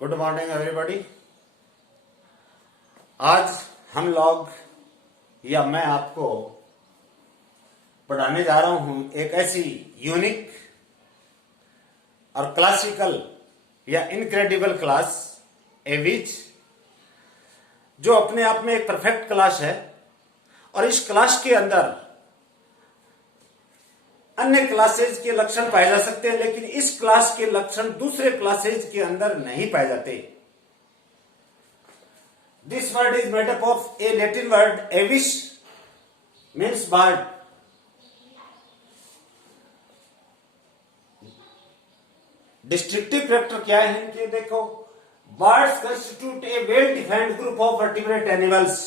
Good morning everybody. आज हम लोग या मैं आपको पढ़ाने जा रहा हूं एक ऐसी यूनिक और क्लासिकल या इनक्रेडिबल क्लास एविज, जो अपने आप में एक परफेक्ट क्लास है। और इस क्लास के अंदर अन्य क्लासेज के लक्षण पाए जा सकते हैं, लेकिन इस क्लास के लक्षण दूसरे क्लासेज के अंदर नहीं पाए जाते। This word is made up of a Latin word avis, means bird. Distinctive character क्या है कि देखो, birds constitute a well defined group of vertebrate animals.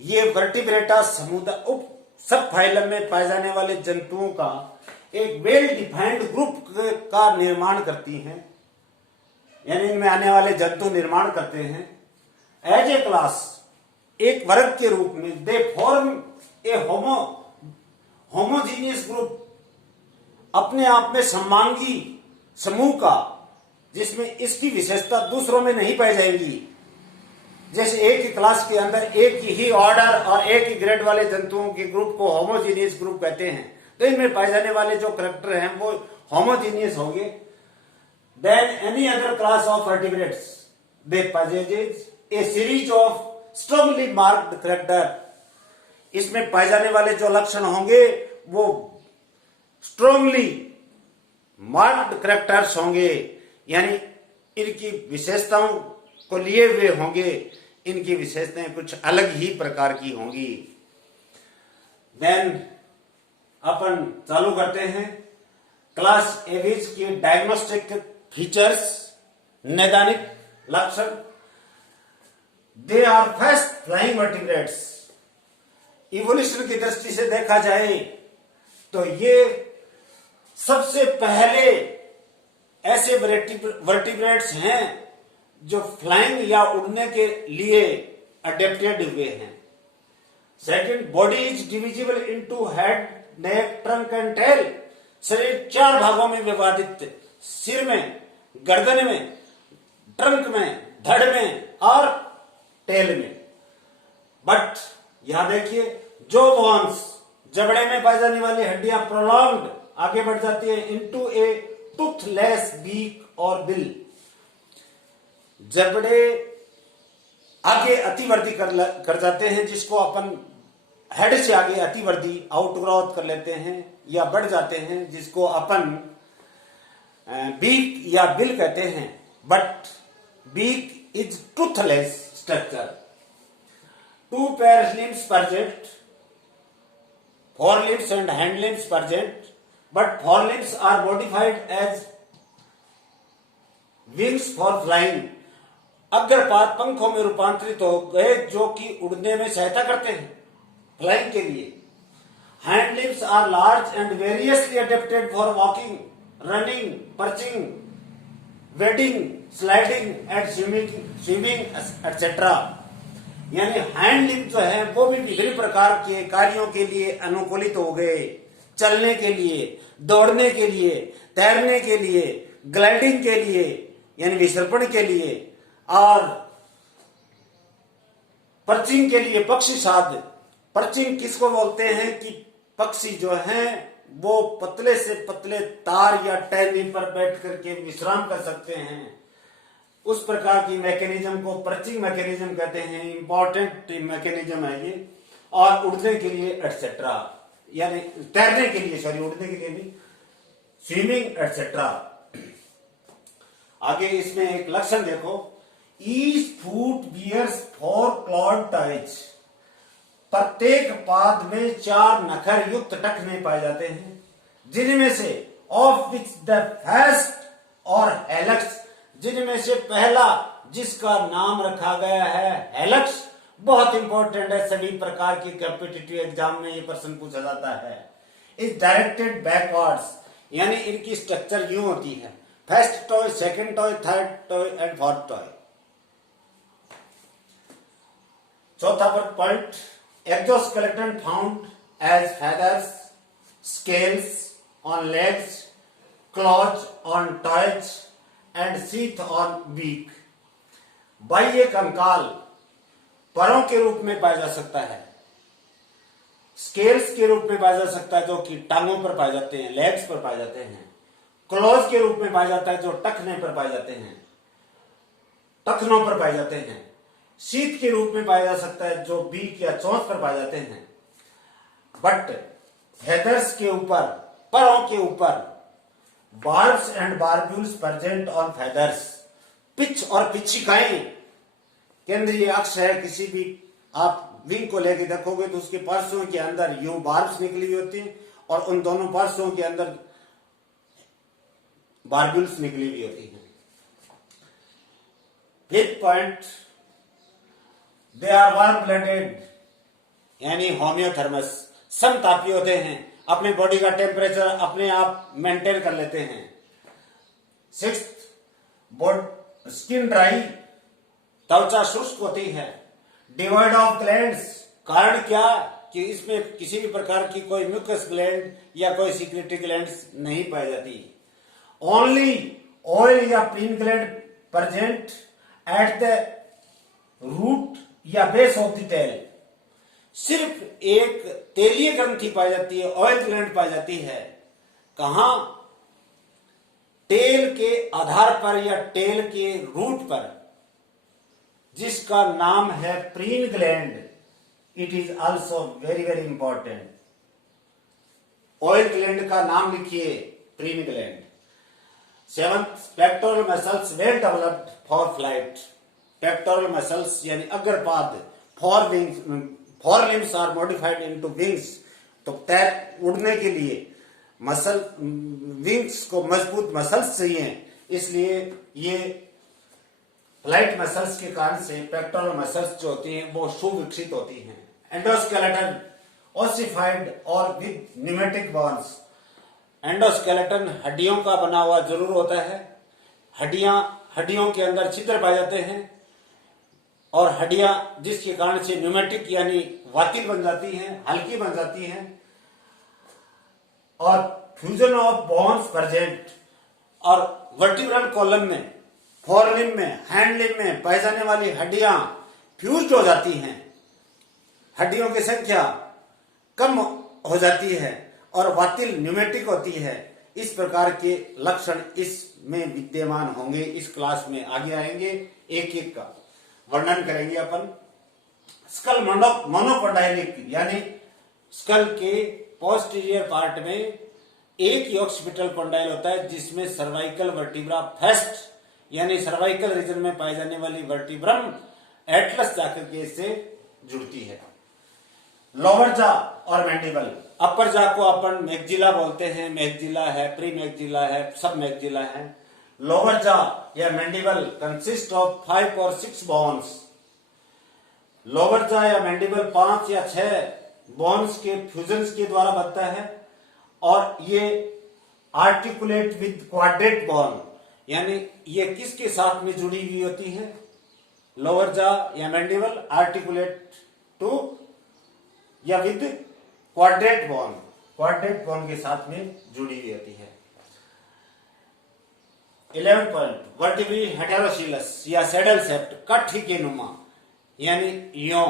ये वर्टिब्रेटा समुदाय उप सब फाइलम में पाए जाने वाले जंतुओं का एक वेल डिफाइंड ग्रुप का निर्माण करती हैं, यानी इनमें आने वाले जंतु निर्माण करते हैं। एज ए क्लास, एक वर्ग के रूप में, they form A homogeneous group, अपने आप में समांगी समूह का, जिसमें इसकी विशेषता दूसरों में नहीं पाई जाएंगी। जैसे एक ही क्लास के अंदर एक ही ऑर्डर और एक ही ग्रेड वाले जंतुओं के ग्रुप को होमोजीनियस ग्रुप कहते हैं, तो इनमें पाए जाने वाले जो कैरेक्टर हैं वो होमोजीनियस होंगे। Then any other class of vertebrates, they possesses a series of strongly marked character. इसमें पाए जाने वाले जो लक्षण होंगे वो स्ट्रांगली मार्क्ड कैरेक्टर्स होंगे, यानी इनकी विशेषताओं को लिए हुए होंगे। इनकी विशेषताएं कुछ अलग ही प्रकार की होंगी। देन अपन चालू करते हैं क्लास एविज के डायग्नोस्टिक फीचर्स, नैदानिक लक्षण। They are fast flying vertebrates. Evolution की दृष्टि से देखा जाए तो ये सबसे पहले ऐसे वर्टिब्रेट्स हैं जो फ्लाइंग या उड़ने के लिए अडेप्टेड हुए हैं। Second, body is divisible into head, neck, trunk and tail. शरीर 4 भागों में विभाजित, सिर में, गर्दन में, ट्रंक में, धड़ में और टेल में। बट यहां देखिए, जो बोन्स, जबड़े में पाई जाने वाली हड्डियां प्रोलॉन्ग्ड आगे बढ़ जाती है इनटू ए टूथलेस बीक और बिल। जबड़े आगे अतिवृद्धि कर जाते हैं, जिसको अपन हेड से आगे अतिवृद्धि आउटग्रोथ कर लेते हैं या बढ़ जाते हैं, जिसको अपन बीक या बिल कहते हैं। But beak is toothless structure. 2 pair limbs present, forelimbs and hind limbs present, but forelimbs are modified as wings for flying. अग्रपाद पंखों में रूपांतरित हो गए, जो कि उड़ने में सहायता करते हैं, फ्लाइंग के लिए। Hind limbs are large and variously adapted for walking, running, perching, wading, sliding and swimming etcetera. यानी हैंड लिम्स जो है वो भी विभिन्न प्रकार के कार्यों के लिए अनुकूलित हो गए, चलने के लिए, दौड़ने के लिए, तैरने के लिए, ग्लाइडिंग के लिए यानी विसर्पण के लिए, और पर्चिंग के लिए, पक्षी साध। पर्चिंग किसको बोलते हैं कि पक्षी जो हैं वो पतले से पतले तार या टहनी पर बैठ करके विश्राम कर सकते हैं। उस प्रकार की मैकेनिज्म को पर्चिंग मैकेनिज्म कहते हैं। इंपॉर्टेंट मैकेनिज्म है ये। और उड़ने के लिए एटसेट्रा, यानी तैरने के लिए, सॉरी उड़ने के लिए नहीं, स्विमिंग एटसेट्रा। आगे इसमें एक लक्षण देखो, ईच फूट बियर्स 4 क्लॉड टाइज। प्रत्येक पाद में 4 नखर युक्त टखने पाए जाते हैं, जिनमें से ऑफ विच द फर्स्ट और हेलक्स, जिनमें से पहला जिसका नाम रखा गया है हेलक्स, बहुत इंपॉर्टेंट है, सभी प्रकार की कॉम्पिटिटिव एग्जाम में ये प्रश्न पूछा जाता है। इज डायरेक्टेड बैकवर्ड्स, यानी इनकी स्ट्रक्चर यूं होती है, first toe, second toe, third toe and fourth toe. चौथा point, exoskeleton found as feathers, scales on legs, claws on toes and sheath on beak. बाह्य कंकाल परों के रूप में पाया जा सकता है, स्केल्स के रूप में पाया जा सकता है जो कि टांगों पर पाए जाते हैं, लेग्स पर पाए जाते हैं। क्लॉज के रूप में पाया जाता है जो टखने पर पाए जाते हैं, टखनों पर पाए जाते हैं। शीत के रूप में पाया जा सकता है जो बीक या चोंच पर पाए जाते हैं। बट फेदर्स के ऊपर, परों के ऊपर barbs and barbules present on feathers. पिच और पिच्छिकाएं केंद्रीय अक्ष है। किसी भी आप विंग को लेके देखोगे तो उसके पार्श्वों के अंदर यूं बार्ब्स निकली हुई होती हैं और उन दोनों पार्श्वों के अंदर बार्ब्यूल्स निकली हुई होती हैं। Fifth point, they are warm blooded यानी होम्योथर्मस, समतापी होते हैं, अपने बॉडी का टेम्परेचर अपने आप मेंटेन कर लेते हैं। सिक्स्थ, स्किन ड्राई, त्वचा शुष्क होती है। डिवॉइड ऑफ ग्लैंड्स, कारण क्या कि इसमें किसी भी प्रकार की कोई म्यूकस ग्लैंड या कोई सिक्रेटरी ग्लैंड्स नहीं पाई जाती। ओनली ऑयल या preen gland present at the root या बेस ऑफ द टेल। सिर्फ एक तेलीय ग्रंथि पाई जाती है, ऑयल ग्लैंड पाई जाती है। कहां? टेल के आधार पर या टेल के रूट पर, जिसका नाम है preen gland. It is also very very important. Oil gland का नाम लिखिए, preen gland. Seventh, pectoral muscles well developed for flight. Pectoral muscles यानी अग्रपाद, fore limbs are modified into wings. तो तैर उड़ने के लिए मसल, विंग्स को मजबूत मसल्स चाहिए, इसलिए ये फ्लाइट मसल्स के कारण से पेक्टोरल मसल्स जो होती हैं वो सुविकसित होती हैं। एंडोस्केलेटन ओसिफाइड और विद न्यूमेटिक बोन्स। एंडोस्केलेटन हड्डियों का बना हुआ जरूर होता है। हड्डियों के अंदर छिद्र पाए जाते हैं और हड्डियां जिसके कारण से न्यूमेटिक यानी वातिल बन जाती हैं, हल्की बन जाती हैं। और फ्यूजन ऑफ बोन्स प्रेजेंट, और वर्टिब्रल कॉलम में, फोरलिम में, हैंडलिम में पाई जाने वाली हड्डियां फ्यूज हो जाती हैं। हड्डियों की संख्या कम हो जाती है और वातिल न्यूमेटिक होती है। इस प्रकार के लक्षण इसमें विद्यमान होंगे। इस क्लास में आगे आएंगे, एक एक का वर्णन करेंगे अपन। स्कल मोनोकोडाइलिक यानी स्कल के पोस्टीरियर पार्ट में एक ही ऑक्सीपिटल कोंडाइल होता है, जिसमें सर्वाइकल वर्टिब्रा फर्स्ट यानी सर्वाइकल रीजन में पाई जाने वाली वर्टिब्रम एटलस जाकर के इससे जुड़ती है। लोअर जा और मैंडिबल, अपर जा को अपन मैग्जिला बोलते हैं, मैग्जिला है, प्री मैग्जिला है, सब मैग्जिला है। लोअर जा या मैंडिबल कंसिस्ट ऑफ 5 और 6 बोन्स। लोअर जा या मैंडिबल 5 या 6 बोन्स के फ्यूजन्स के द्वारा बनता है और ये आर्टिकुलेट विद क्वाड्रेट बोन, यानी ये किसके साथ में जुड़ी हुई होती है? लोअर जा या मैंडिबल आर्टिकुलेट टू या विद क्वाड्रेट बोन के साथ में जुड़ी हुई होती है। 11 पॉइंट, वर्टिब्री हेटेरोसिलस या सैडल सेप्ट, कठी के नुमा यानी यो,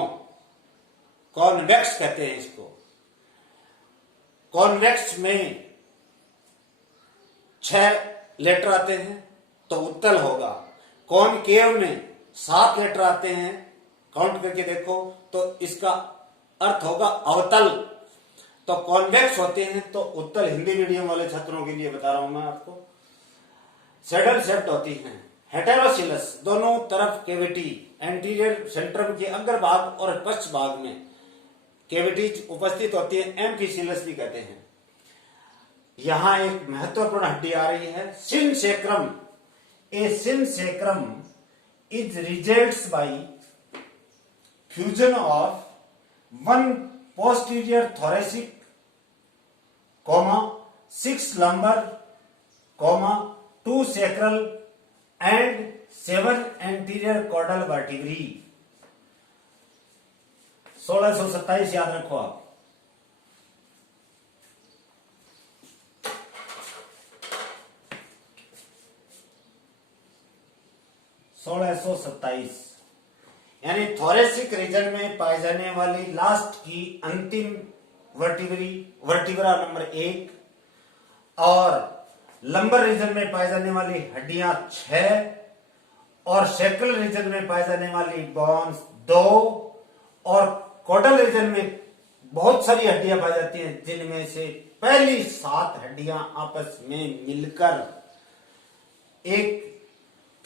कॉन्वेक्स कहते हैं इसको। कॉन्वेक्स में 6 लेटर आते हैं तो उत्तल होगा। कॉनकेव में 7 लेटर आते हैं, काउंट करके देखो तो इसका अर्थ होगा अवतल। तो कॉन्वेक्स होते हैं तो उत्तल। हिंदी मीडियम वाले छात्रों के लिए बता रहा हूं मैं आपको। सैडल सेप्ट होती हैं। हेटेरोसिलस, दोनों तरफ केविटी, एंटीरियर सेंट्रम के अग्र भाग और पश्च भाग में केविटीज उपस्थित होती है, एम्फिसिलस भी कहते हैं। यहां एक महत्वपूर्ण हड्डी आ रही है, synsacrum. A synsacrum is results by fusion of 1 posterior thoracic, 6 lumbar, 2 sacral and 7 anterior caudal vertebrae। 1627 याद रखो आप। 1627, यानी थोरेसिक रीजन में पाई जाने वाली लास्ट की अंतिम वर्टिब्रा नंबर 1 और लंबर रीजन में पाई जाने वाली हड्डियां 6 और सेक्रल रीजन में पाई जाने वाली बोन्स 2 और कोडल रीजन में बहुत सारी हड्डियां पाई जाती हैं, जिनमें से पहली 7 हड्डियां आपस में मिलकर एक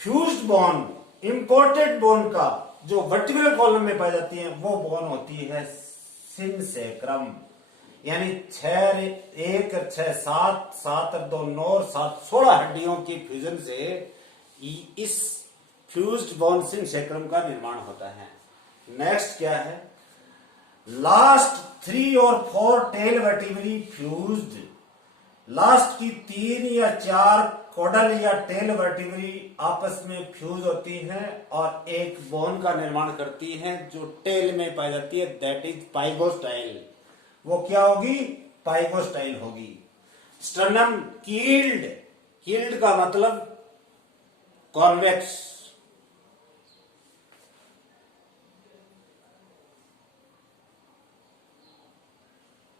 फ्यूज्ड बोन, इंपोर्टेड बोन का जो वर्टिब्रल कॉलम में पाई जाती है वो बोन होती है सिनसेक्रम। यानी 6 1 6 7 7 और 2 9 और 7 16 हड्डियों की फ्यूजन से इस फ्यूज्ड बोन सिनसेक्रम का निर्माण होता है। नेक्स्ट क्या है, लास्ट 3 और 4 टेल वर्टिब्री फ्यूज्ड, लास्ट की 3 या 4 कोडल या टेल वर्टिब्री आपस में फ्यूज होती हैं और एक बोन का निर्माण करती हैं जो टेल में पाई जाती है, दैट इज पाइगोस्टाइल। वो क्या होगी, पाइगोस्टाइल होगी। स्टर्नम कील्ड, कील्ड का मतलब कॉन्वेक्स,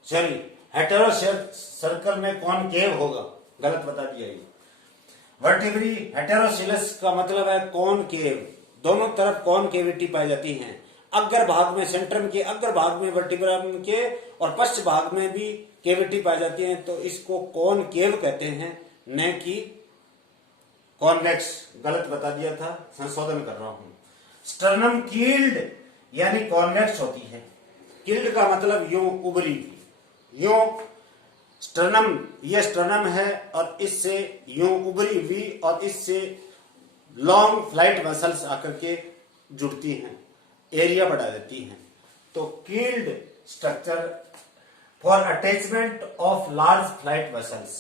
सॉरी हेटेरो सर्कल में कॉनकेव होगा, गलत बता दिया ये। वर्टिब्री हेटेरोसिलस का मतलब है कॉनकेव, दोनों तरफ कॉनकेविटी पाई जाती है। अग्र भाग में, सेंट्रम के अग्र भाग में वर्टिब्रम के और पश्च भाग में भी केविटी पाई जाती है, तो इसको कॉनकेव कहते हैं, न कि कॉन्वेक्स। गलत बता दिया था, संशोधन कर रहा हूं। स्टर्नम कील्ड यानी कॉन्वेक्स होती है। कील्ड का मतलब यूं उभरी, यूं स्टर्नम, ये स्टर्नम है और इससे यूं उभरी हुई और इससे लॉन्ग फ्लाइट मसल्स आकर के जुड़ती हैं, एरिया बढ़ा देती हैं। तो keeled structure for attachment of large flight muscles.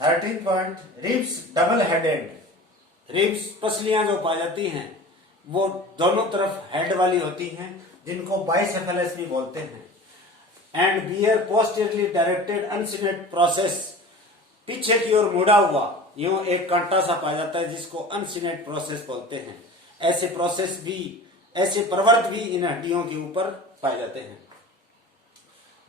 13 point, ribs double headed, ribs पसलियां जो पाई जाती हैं वो दोनों तरफ हेड वाली होती हैं, जिनको बाइसेफेलस भी बोलते हैं। And bear posteriorly directed uncinate process, पीछे की ओर मुड़ा हुआ यूं एक कांटा सा पाया जाता है जिसको अनसिनेट प्रोसेस बोलते हैं। ऐसे प्रोसेस भी, ऐसे प्रवर्त भी इन हड्डियों के ऊपर पाए जाते हैं।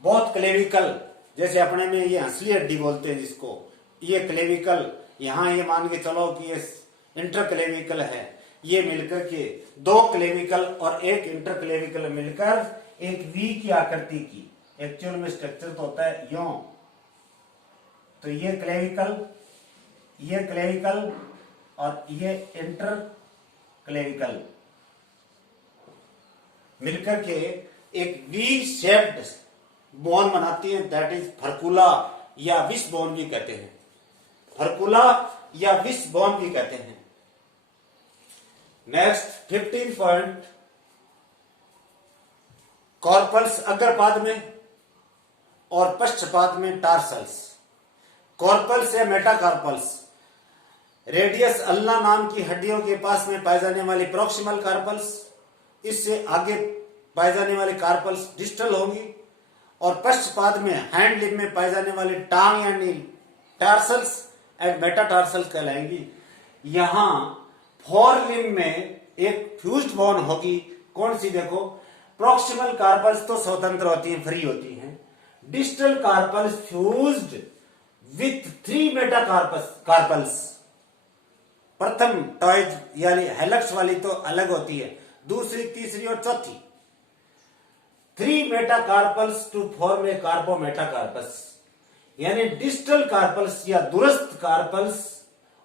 बहुत क्लेविकल, जैसे अपने में ये हंसली हड्डी बोलते हैं जिसको, ये क्लेविकल, यहां ये मान के चलो कि ये इंटरक्लेविकल है, ये मिलकर के 2 क्लेविकल और 1 इंटरक्लेविकल मिलकर एक वी की आकृति की, एक्चुअल में स्ट्रक्चर तो होता है यों, तो ये क्लेविकल और ये इंटर क्लेविकल मिलकर के एक वी शेप्ड बोन बनाती है, दैट इज फर्कुला या विश बोन भी कहते हैं, फर्कुला या विश बोन भी कहते हैं। नेक्स्ट 15 पॉइंट, कॉर्पल्स अग्रपाद में और पश्चपाद में टार्सल्स। कॉर्पल्स या मेटाकार्पल्स, रेडियस अल्ना नाम की हड्डियों के पास में पाए जाने वाली प्रॉक्सिमल कार्पल्स, इससे आगे पाए जाने वाली कार्पल्स डिस्टल होंगी, और पश्चपाद में हैंड लिम्ब में पाए जाने वाली टांग यानी टार्सल्स एंड मेटाटार्सल्स कहलाएंगी। यहां फोर लिम्ब में एक फ्यूज्ड बोन होगी, कौन सी देखो, प्रॉक्सिमल कार्पल्स तो स्वतंत्र होती हैं, फ्री होती हैं। Distal carpals fused with 3 metacarpals. प्रथम टॉयज यानी हेलक्स वाली तो अलग होती है, दूसरी, तीसरी और चौथी 3 मेटाकार्पल्स टू फॉर्म ए कार्पोमेटाकार्पस, यानी डिस्टल कार्पल्स या दूरस्थ कार्पल्स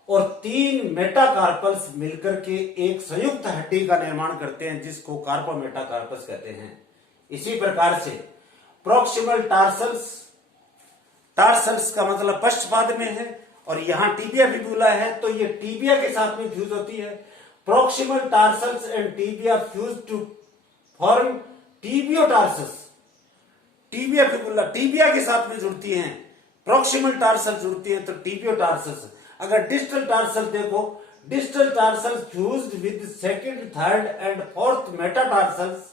और 3 मेटाकार्पल्स मिलकर के एक संयुक्त हड्डी का निर्माण करते हैं जिसको कार्पोमेटाकार्पस कहते हैं। इसी प्रकार से प्रॉक्सिमल टार्सल्स, टार्सल्स का मतलब पश्चपाद में है और यहां टीबिया फिबुला है, तो ये टीबिया के साथ में फ्यूज होती है। Proximal tarsals and tibia fuse to form tibiotarsus. Tibia fibula tibia के साथ में जुड़ती हैं, प्रॉक्सिमल टार्सल जुड़ती हैं तो टीबियोटार्सस। अगर डिस्टल टार्सल देखो, distal tarsal fused with second, third and fourth metatarsals.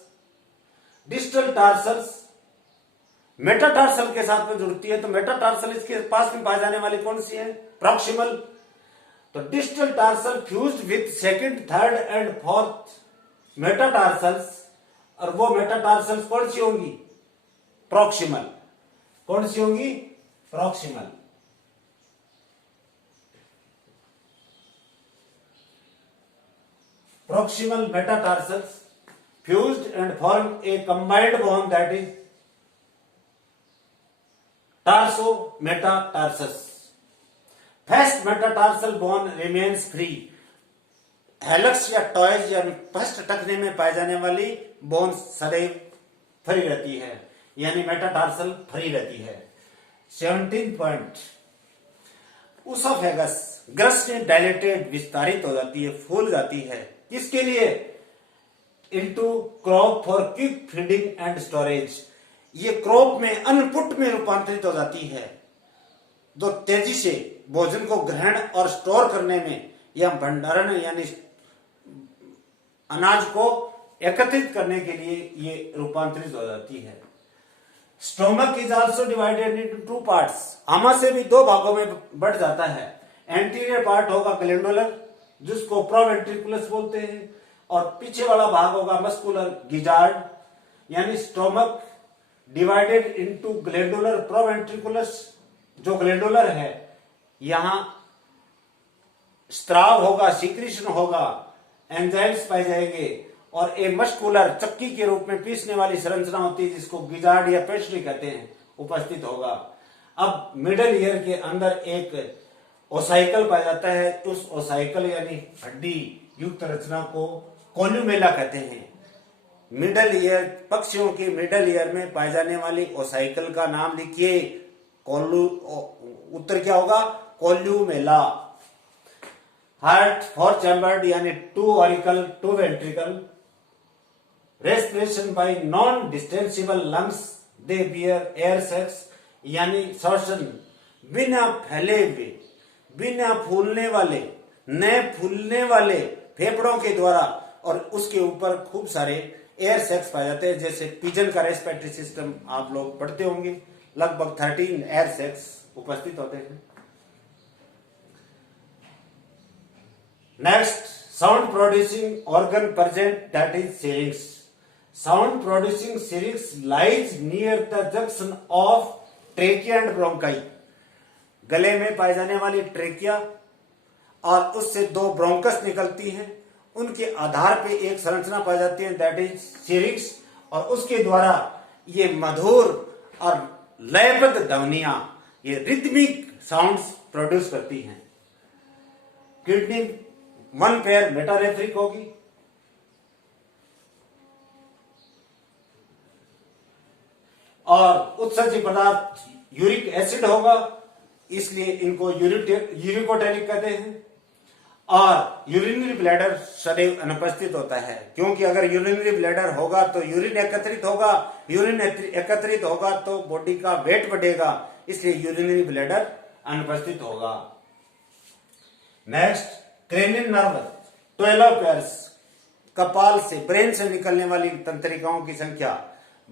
Distal tarsals metatarsal के साथ में जुड़ती है, तो मेटाटार्सल इसके पास में पाई जाने वाली कौन सी है, प्रॉक्सिमल। तो distal tarsal fused with second, third and fourth metatarsals, और वो मेटाटार्सल्स कौन सी होंगी? प्रॉक्सिमल। कौन सी होंगी? Proximal. Proximal metatarsals fused and form a combined bone that is tarsometatarsus. First metatarsal bone remains free. हेलक्स या टॉयज या फर्स्ट टखने में पाए जाने वाली बोन सदैव फ्री रहती है, यानी मेटाटार्सल फ्री रहती है। 17 पॉइंट, उसोफेगस ग्रस्ट में डायलेटेड, विस्तारित हो जाती है, फूल जाती है। किसके लिए? Into crop for quick feeding and storage. ये क्रॉप में, अनपुट में रूपांतरित हो जाती है, जो तेजी से भोजन को ग्रहण और स्टोर करने में या भंडारण यानी अनाज को एकत्रित करने के लिए ये रूपांतरित हो जाती है। Stomach is also divided into two parts. आमाशय भी दो भागों में बढ़ जाता है। एंटीरियर पार्ट होगा ग्लैंडुलर, जिसको प्रोवेंट्रिकुलस बोलते हैं, और पीछे वाला भाग होगा मस्कुलर गिजार्ड। यानी stomach divided into glandular, proventriculus. जो ग्लैंडुलर है, यहां स्त्राव होगा, सीक्रेशन होगा, एंजाइम्स पाए जाएंगे, और ए मस्कुलर चक्की के रूप में पीसने वाली संरचना होती है, जिसको गिजार्ड या पेस्ट्री कहते हैं, उपस्थित होगा। अब मिडल ईयर के अंदर एक ओसाइकल पाया जाता है। उस ओसाइकल यानी हड्डी युक्त रचना को कोल्यूमेला कहते हैं। मिडल ईयर, पक्षियों के मिडल ईयर में पाए जाने वाली ओसाइकल का नाम लिखिए, उत्तर क्या होगा? कोल्यूमेला। हार्ट 4 चैम्बर्ड यानी 2 auricle 2 ventricle. Respiration by non distensible lungs, they bear air sacs, यानी श्वसन बिना फैले हुए, बिना फूलने वाले, न फूलने वाले फेफड़ों के द्वारा, और उसके ऊपर खूब सारे एयर सेक्स पाए जाते हैं। जैसे पिजन का रेस्पिरेटरी सिस्टम आप लोग पढ़ते होंगे, लगभग 13 एयर सेक्स उपस्थित होते हैं। Next, sound producing organ present, that is सिरिंक्स। Sound producing सिरिंक्स lies near the junction of trachea and bronchi. गले में पाई जाने वाली ट्रेकिया और उससे 2 ब्रोंकस निकलती हैं, उनके आधार पे एक संरचना पाई जाती है, दैट इज सिरिंक्स, और उसके द्वारा ये मधुर और लयबद्ध ध्वनियां, ये रिदमिक साउंड्स प्रोड्यूस करती हैं। किडनी 1 पेयर मेटारेफ्रिक होगी, और उत्सर्जी पदार्थ यूरिक एसिड होगा, इसलिए इनको यूरिकोटेनिक कहते हैं। और यूरिनरी ब्लैडर सदैव अनुपस्थित होता है, क्योंकि अगर यूरिनरी ब्लैडर होगा तो यूरिन एकत्रित होगा, यूरिन एकत्रित होगा तो बॉडी का वेट बढ़ेगा, इसलिए यूरिनरी ब्लैडर अनुपस्थित होगा। Next, cranial nerve 12 pairs. कपाल से, ब्रेन से निकलने वाली तंत्रिकाओं की संख्या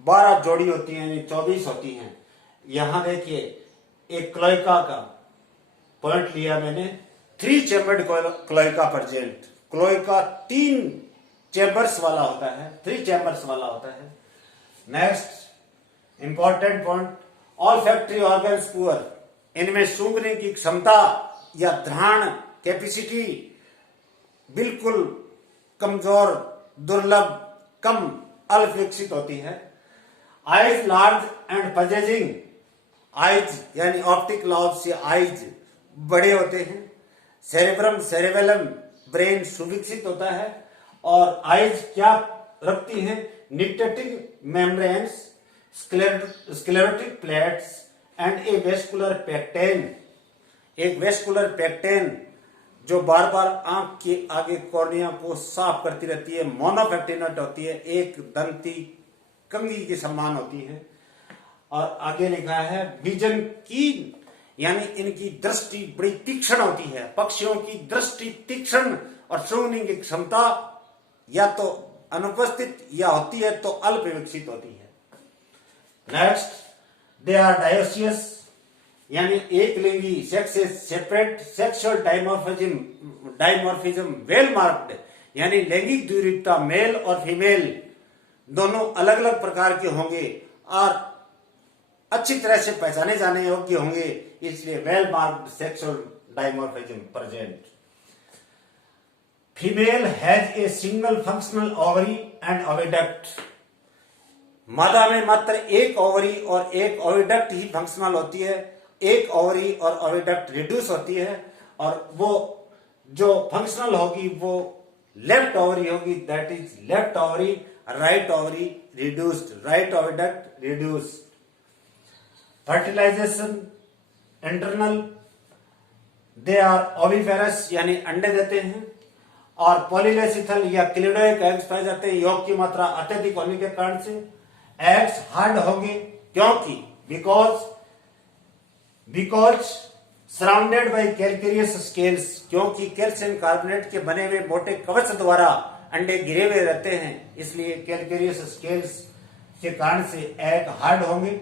12 जोड़ी होती है, यानी 24 होती हैं। यहां देखिए, एक क्लोइका का पॉइंट लिया मैंने, 3 chambered cloaca present. Cloaca 3 chambers वाला होता है, 3 चैम्बर्स वाला होता है। Next important point, all factory organs poor. इनमें सूंघने की क्षमता या घ्राण कैपेसिटी बिल्कुल कमजोर, दुर्लभ, कम, अल्प विकसित होती है। Eyes large and possessing. Eyes यानी ऑप्टिक लॉब से आइज बड़े होते हैं। सेरेब्रम सेरेबेलम, ब्रेन सुविकसित होता है। और आइज क्या रखती हैं? Nictitating membranes, sclerotic plates and a vascular pecten. एक वेस्कुलर पेक्टेन जो बार बार आंख के आगे कॉर्निया को साफ करती रहती है, मोनोपेक्टिनेट होती है, एक दंती कंघी के समान होती है। और आगे लिखा है विजन की, यानी इनकी दृष्टि बड़ी तीक्ष्ण होती है। पक्षियों की दृष्टि तीक्ष्ण और सूंघने की क्षमता या तो अनुपस्थित या होती है तो अल्प विकसित होती है। नेक्स्ट, दे आर डायोसियस यानी एक लिंगी sex separate sexual dimorphism well marked, यानी लैंगिक द्विरूपता मेल और फीमेल दोनों अलग अलग प्रकार के होंगे और अच्छी तरह से पहचाने जाने योग्य होंगे, इसलिए well marked sexual dimorphism present. Female has a single functional ovary and oviduct, मादा में मात्र एक ओवरी और एक ओविडक्ट ही फंक्शनल होती है, एक ओवरी और ओविडक्ट रिड्यूस होती है, और वो जो फंक्शनल होगी वो लेफ्ट ओवरी होगी, that is left ovary, right ovary reduced, right oviduct reduced. Fertilization internal, they are oviparous यानी अंडे देते हैं, और पॉलीलेसिथल या क्लिडोइक एग्स पाए जाते हैं, योग की मात्रा अत्यधिक होने के कारण से। एग्स हार्ड होंगे क्योंकि because surrounded by calcareous scales, क्योंकि कैल्शियम कार्बोनेट के बने हुए मोटे कवच द्वारा अंडे घिरे हुए रहते हैं, इसलिए कैल्केरियस स्केल्स के कारण से एग हार्ड होंगे।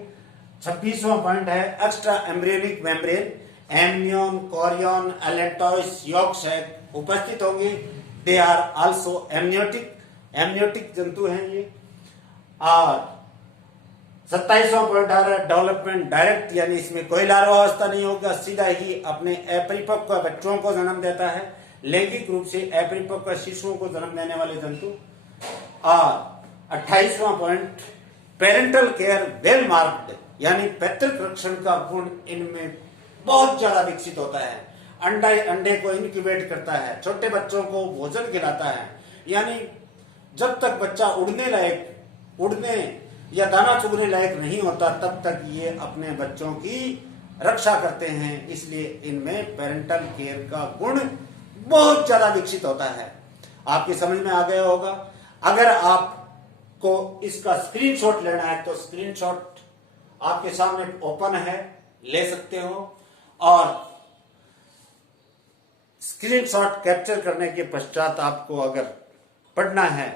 26वां पॉइंट है extra embryonic membrane, amnion, chorion, allantois, yolk sac उपस्थित होंगे। दे आर आल्सो एमनियोटिक जंतु हैं ये। और 27वां पॉइंट आ रहा है डेवलपमेंट डायरेक्ट, यानी इसमें कोई लार्वावस्था नहीं होगा, सीधा ही अपने अपरिपक्व बच्चों को जन्म देता है, लैंगिक रूप से अपरिपक्व शिशुओं को जन्म देने वाले जंतु। और 28वां point parental care well marked, यानी पैतृक रक्षण का गुण इनमें बहुत ज्यादा विकसित होता है। अंडे को इनक्यूबेट करता है, छोटे बच्चों को भोजन खिलाता है, यानी जब तक बच्चा उड़ने या दाना चुगने लायक नहीं होता तब तक ये अपने बच्चों की रक्षा करते हैं, इसलिए इनमें पेरेंटल केयर का गुण बहुत ज्यादा विकसित होता है। आपकी समझ में आ गया होगा। अगर आपको इसका स्क्रीनशॉट लेना है तो स्क्रीनशॉट आपके सामने ओपन है, ले सकते हो, और स्क्रीनशॉट कैप्चर करने के पश्चात आपको अगर पढ़ना है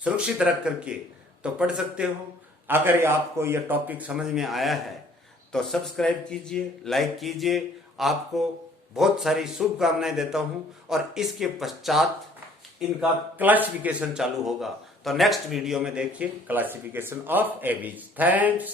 सुरक्षित रख करके तो पढ़ सकते हो। अगर ये आपको यह टॉपिक समझ में आया है तो सब्सक्राइब कीजिए, लाइक कीजिए। आपको बहुत सारी शुभकामनाएं देता हूं, और इसके पश्चात इनका क्लासिफिकेशन चालू होगा। तो नेक्स्ट वीडियो में देखिए क्लासिफिकेशन ऑफ एबीज। थैंक्स।